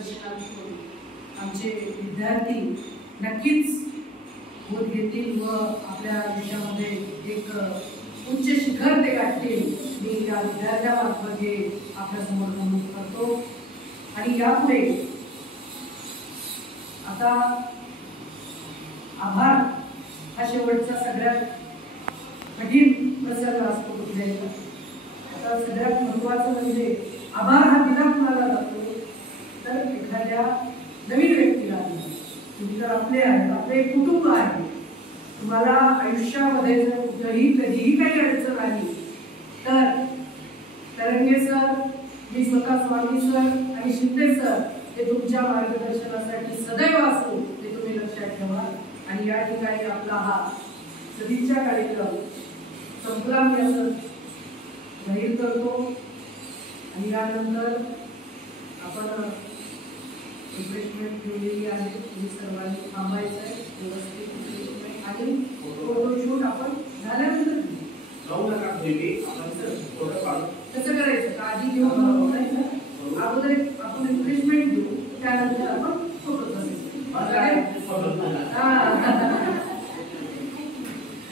मार्गदर्शनातून आमचे विद्यार्थी नक्कीच बोध घेतील व आपल्या आयुष्यामध्ये एक उच्च शिखर ते गाठतील। मी या विद्यार्थ्यामार्फत हे आपल्यासमोर नमूद करतो। आणि यापुढे आता आभार हा शेवटचा सगळ्यात कठीण प्रसंग असतो कुठल्याही। आता सगळ्यात महत्त्वाचं म्हणजे आभार हा दिला कुणाला जातो तर एखाद्या नवीन व्यक्तीला दिला। तुम्ही जर आपले आहे, आपले कुटुंब आहे, तुम्हाला आयुष्यामध्ये जर कुठेही कधीही काही अडचण आली तर तरंगे सर, मी स्वतः स्वामी सर आणि शिंदे सर हे तुमच्या मार्गदर्शनासाठी सदैव असो हे तुम्ही लक्षात ठेवा। आणि या ठिकाणी आपला हा सदिच्छा कार्यक्रम संपला मी असं जाहीर करतो। आणि यानंतर आपण रिफ्रेशमेंट ठेवलेली आहे, तुम्ही सर्वांनी थांबायचं आहे व्यवस्थित।